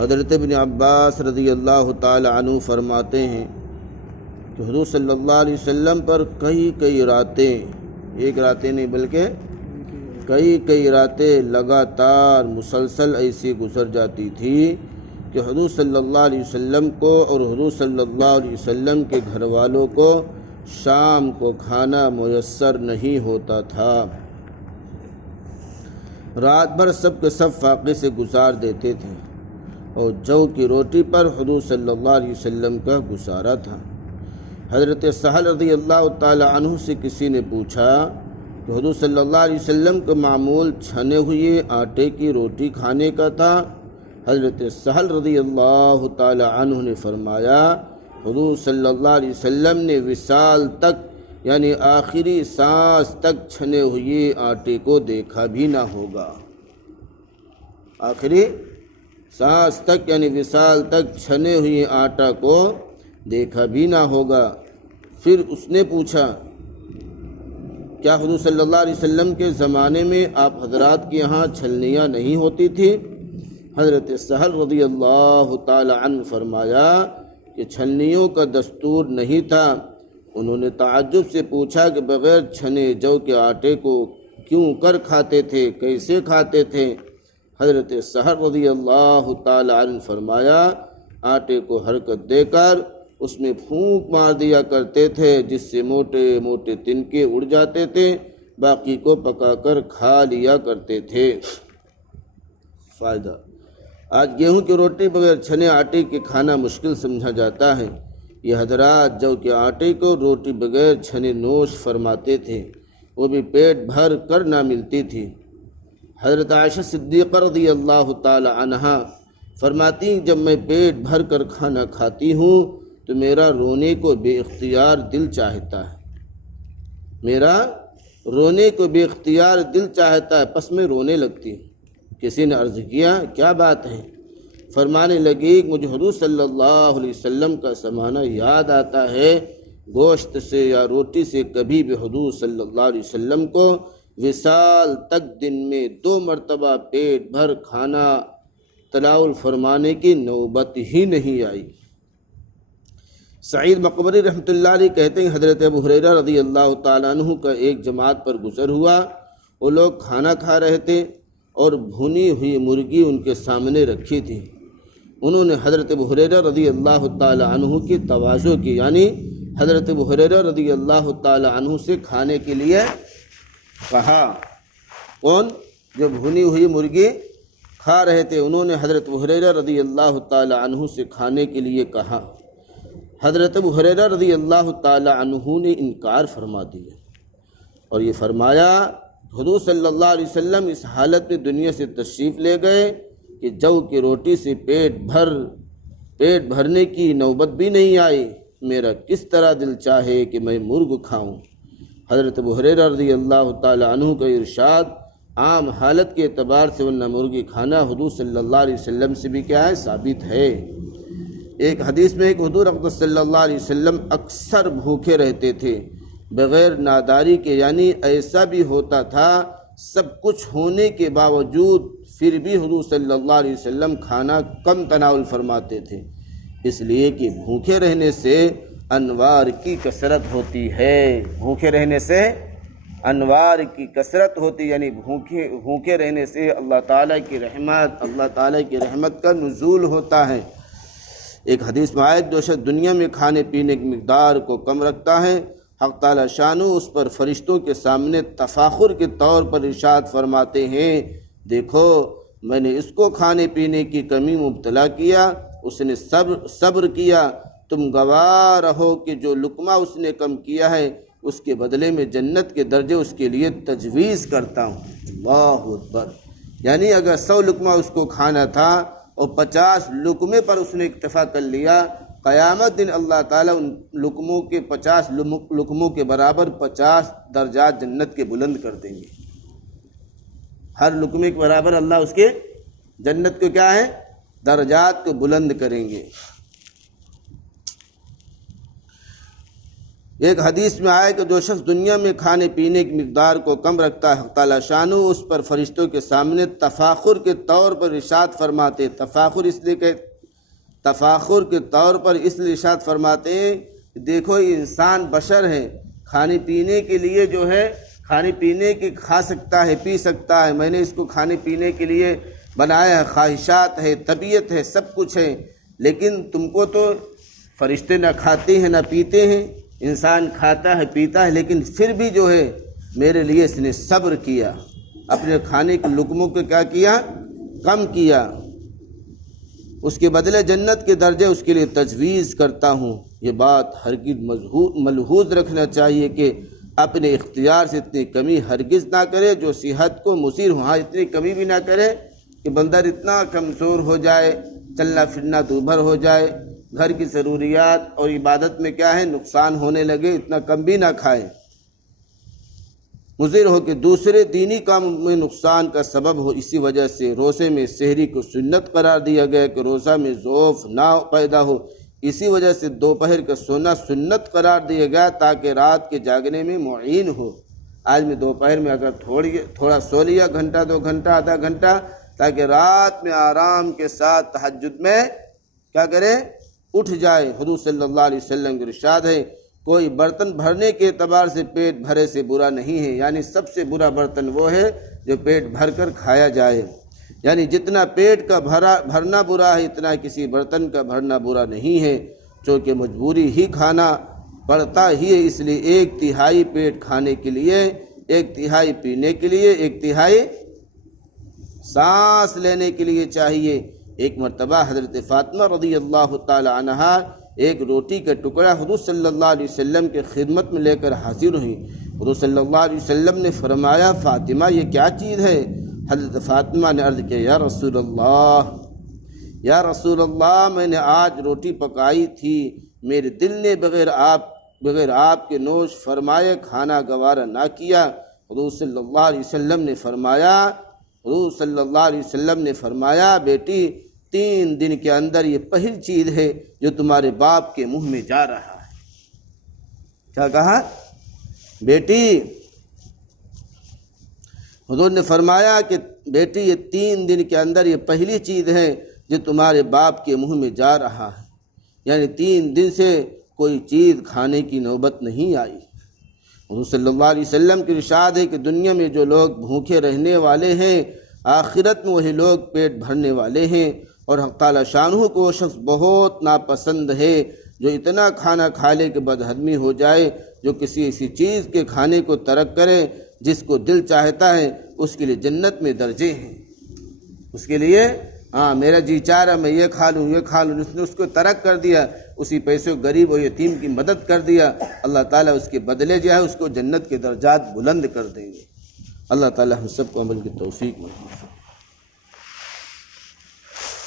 حضرت ابن عباس رضی اللہ تعالی عنہ فرماتے ہیں کہ حضور صلی اللہ علیہ وسلم پر کئی راتیں، ایک راتیں نہیں بلکہ کئی راتیں لگاتار مسلسل ایسی گزر جاتی تھی کہ حضور صلی اللہ علیہ وسلم کو اور حضور صلی اللہ علیہ وسلم کے گھر والوں کو شام کو کھانا میسر نہیں ہوتا تھا۔ رات بھر سب کے سب فاقے سے گزار دیتے تھے اور جو کی روٹی پر حضور صلی اللہ علیہ وسلم کا گزارا تھا۔ حضرت سہل رضی اللہ تعالی عنہ سے کسی نے پوچھا کہ حضور صلی اللہ علیہ وسلم کا معمول چھنے ہوئے آٹے کی روٹی کھانے کا تھا۔ حضرت سہل رضی اللہ تعالی عنہ نے فرمایا حضور صلی اللہ علیہ وسلم نے وصال تک یعنی آخری سانس تک چھنے ہوئے آٹے کو دیکھا بھی نہ ہوگا۔ آخری سانس تک یعنی وصال تک چھنے ہوئے آٹا کو دیکھا بھی نہ ہوگا۔ پھر اس نے پوچھا کیا حضور صلی اللہ علیہ وسلم کے زمانے میں آپ حضرات کے یہاں چھلنیاں نہیں ہوتی تھی؟ حضرت سہل رضی اللہ تعالی عنہ فرمایا کہ چھلنیوں کا دستور نہیں تھا۔ انہوں نے تعجب سے پوچھا کہ بغیر چھنے جو کے آٹے کو کیوں کر کھاتے تھے، کیسے کھاتے تھے؟ حضرت سہل رضی اللہ تعالی عنہ فرمایا آٹے کو حرکت دے کر اس میں پھونک مار دیا کرتے تھے جس سے موٹے موٹے تنکے اڑ جاتے تھے، باقی کو پکا کر کھا لیا کرتے تھے۔ فائدہ: آج گیہوں کی روٹی بغیر چھنے آٹے کے کھانا مشکل سمجھا جاتا ہے۔ یہ حضرات جو کہ آٹے کو روٹی بغیر چھنے نوش فرماتے تھے، وہ بھی پیٹ بھر کر نہ ملتی تھی۔ حضرت عائشہ صدیقہ رضی اللہ تعالی عنہا فرماتی جب میں پیٹ بھر کر کھانا کھاتی ہوں تو میرا رونے کو بے اختیار دل چاہتا ہے، میرا رونے کو بے اختیار دل چاہتا ہے، پس میں رونے لگتی ہوں۔ کسی نے عرض کیا کیا بات ہے؟ فرمانے لگی کہ مجھے حضور صلی اللہ علیہ وسلم کا زمانہ یاد آتا ہے، گوشت سے یا روٹی سے کبھی بھی حضور صلی اللہ علیہ وسلم کو وصال تک دن میں 2 مرتبہ پیٹ بھر کھانا تناول فرمانے کی نوبت ہی نہیں آئی۔ سعید مقبری رحمۃ اللہ علیہ کہتے ہیں حضرت ابو ہریرہ رضی اللہ تعالیٰ عنہ کا ایک جماعت پر گزر ہوا، وہ لوگ کھانا کھا رہے تھے اور بھنی ہوئی مرغی ان کے سامنے رکھی تھی۔ انہوں نے حضرت ابو ہریرہ رضی اللہ تعالی عنہ کی تواضع کی، یعنی حضرت ابو ہریرہ رضی اللہ تعالی عنہ سے کھانے کے لیے کہا۔ کون؟ جو بھنی ہوئی مرغی کھا رہے تھے، انہوں نے حضرت ابو ہریرہ رضی اللہ تعالی عنہ سے کھانے کے لیے کہا۔ حضرت ابو ہریرہ رضی اللہ تعالی عنہ نے انکار فرما دیا اور یہ فرمایا حضور صلی اللہ علیہ وسلم اس حالت میں دنیا سے تشریف لے گئے کہ جو کی روٹی سے پیٹ بھرنے کی نوبت بھی نہیں آئی، میرا کس طرح دل چاہے کہ میں مرغ کھاؤں۔ حضرت ابو ہریرہ رضی اللہ تعالی عنہ کا ارشاد عام حالت کے اعتبار سے ورنہ مرغی کھانا حضور صلی اللہ علیہ وسلم سے بھی کیا ہے؟ ثابت ہے۔ ایک حدیث میں کہ حضور اقدس صلی اللہ علیہ وسلم اکثر بھوکے رہتے تھے بغیر ناداری کے، یعنی ایسا بھی ہوتا تھا سب کچھ ہونے کے باوجود پھر بھی حضور صلی اللہ علیہ وسلم کھانا کم تناول فرماتے تھے، اس لیے کہ بھوکے رہنے سے انوار کی کثرت ہوتی ہے۔ بھوکے رہنے سے انوار کی کثرت ہوتی، یعنی بھوکے رہنے سے اللہ تعالیٰ کی رحمت کا نزول ہوتا ہے۔ ایک حدیث میں آئے جو شخص دنیا میں کھانے پینے کی مقدار کو کم رکھتا ہے، حق تعالیٰ شانو اس پر فرشتوں کے سامنے تفاخر کے طور پر ارشاد فرماتے ہیں دیکھو میں نے اس کو کھانے پینے کی کمی مبتلا کیا، اس نے صبر کیا، تم گواہ رہو کہ جو لقمہ اس نے کم کیا ہے اس کے بدلے میں جنت کے درجے اس کے لیے تجویز کرتا ہوں۔ اللہ اکبر! یعنی اگر 100 لقمہ اس کو کھانا تھا اور 50 لقمے پر اس نے اکتفا کر لیا، قیامت دن اللہ تعالیٰ ان لقموں کے 50 لقموں کے برابر 50 درجات جنت کے بلند کر دیں گے۔ ہر لقمے کے برابر اللہ اس کے جنت کو کیا ہے؟ درجات کو بلند کریں گے۔ ایک حدیث میں آیا کہ جو شخص دنیا میں کھانے پینے کی مقدار کو کم رکھتا ہے، حق تعالیٰ شانہ اس پر فرشتوں کے سامنے تفاخر کے طور پر ارشاد فرماتے، تفاخر کے طور پر اس لیے ارشاد فرماتے ہیں کہ دیکھو یہ انسان بشر ہے، کھانے پینے کے لیے جو ہے کھانے پینے کے کھا سکتا ہے، پی سکتا ہے، میں نے اس کو کھانے پینے کے لیے بنایا ہے، خواہشات ہے، طبیعت ہے، سب کچھ ہے، لیکن تم کو تو فرشتے نہ کھاتے ہیں نہ پیتے ہیں، انسان کھاتا ہے پیتا ہے، لیکن پھر بھی جو ہے میرے لیے اس نے صبر کیا، اپنے کھانے کے لقموں کو کیا کیا، کم کیا، اس کے بدلے جنت کے درجے اس کے لیے تجویز کرتا ہوں۔ یہ بات ہرگز ملحوظ رکھنا چاہیے کہ اپنے اختیار سے اتنی کمی ہرگز نہ کرے جو صحت کو مضر ہو، ہاں اتنی کمی بھی نہ کرے کہ بندر اتنا کمزور ہو جائے، چلنا پھرنا دوبھر ہو جائے، گھر کی ضروریات اور عبادت میں کیا ہے نقصان ہونے لگے، اتنا کم بھی نہ کھائے، مضر ہو کہ دوسرے دینی کام میں نقصان کا سبب ہو۔ اسی وجہ سے روزے میں سحری کو سنت قرار دیا گیا کہ روزہ میں ضعف نہ پیدا ہو، اسی وجہ سے دوپہر کا سونا سنت قرار دیا گیا تاکہ رات کے جاگنے میں معین ہو۔ آج میں دوپہر میں اگر تھوڑا سو لیا، گھنٹہ 2 گھنٹہ آدھا گھنٹہ، تاکہ رات میں آرام کے ساتھ تہجد میں کیا کرے، اٹھ جائے۔ حضور صلی اللہ علیہ وسلم کا ارشاد ہے کوئی برتن بھرنے کے اعتبار سے پیٹ بھرے سے برا نہیں ہے، یعنی سب سے برا برتن وہ ہے جو پیٹ بھر کر کھایا جائے، یعنی جتنا پیٹ کا بھرنا برا ہے اتنا کسی برتن کا بھرنا برا نہیں ہے، چونکہ مجبوری ہی کھانا پڑتا ہی ہے، اس لیے 1/3 پیٹ کھانے کے لیے، 1/3 پینے کے لیے، 1/3 سانس لینے کے لیے چاہیے۔ ایک مرتبہ حضرت فاطمہ رضی اللہ تعالی عنہا ایک روٹی کا ٹکڑا حضور صلی اللہ علیہ وسلم کے خدمت میں لے کر حاضر ہوئی۔ حضور صلی اللہ علیہ وسلم نے فرمایا فاطمہ یہ کیا چیز ہے؟ حضرت فاطمہ نے عرض کیا یا رسول اللہ میں نے آج روٹی پکائی تھی، میرے دل نے بغیر آپ کے نوش فرمائے کھانا گوارا نہ کیا۔ حضور صلی اللہ علیہ وسلم نے فرمایا بیٹی 3 دن کے اندر یہ پہلی چیز ہے جو تمہارے باپ کے منہ میں جا رہا ہے۔ کیا کہا؟ بیٹی، حضور نے فرمایا کہ بیٹی یہ 3 دن کے اندر یہ پہلی چیز ہے جو تمہارے باپ کے منہ میں جا رہا ہے، یعنی 3 دن سے کوئی چیز کھانے کی نوبت نہیں آئی۔ حضور صلی اللہ علیہ وسلم کی ارشاد ہے کہ دنیا میں جو لوگ بھوکے رہنے والے ہیں آخرت میں وہی لوگ پیٹ بھرنے والے ہیں، اور حق تعالیٰ شانہ کو وہ شخص بہت ناپسند ہے جو اتنا کھانا کھا لے کہ بدہضمی ہو جائے، جو کسی ایسی چیز کے کھانے کو ترک کرے جس کو دل چاہتا ہے، اس کے لیے جنت میں درجے ہیں۔ اس کے لیے میرا جی چاہ رہا میں یہ کھا لوں اس نے اس کو ترک کر دیا، اسی پیسے غریب اور یتیم کی مدد کر دیا، اللہ تعالیٰ اس کے بدلے جو ہے اس کو جنت کے درجات بلند کر دیں گے۔ اللہ تعالیٰ ہم سب کو عمل کی توفیق دے۔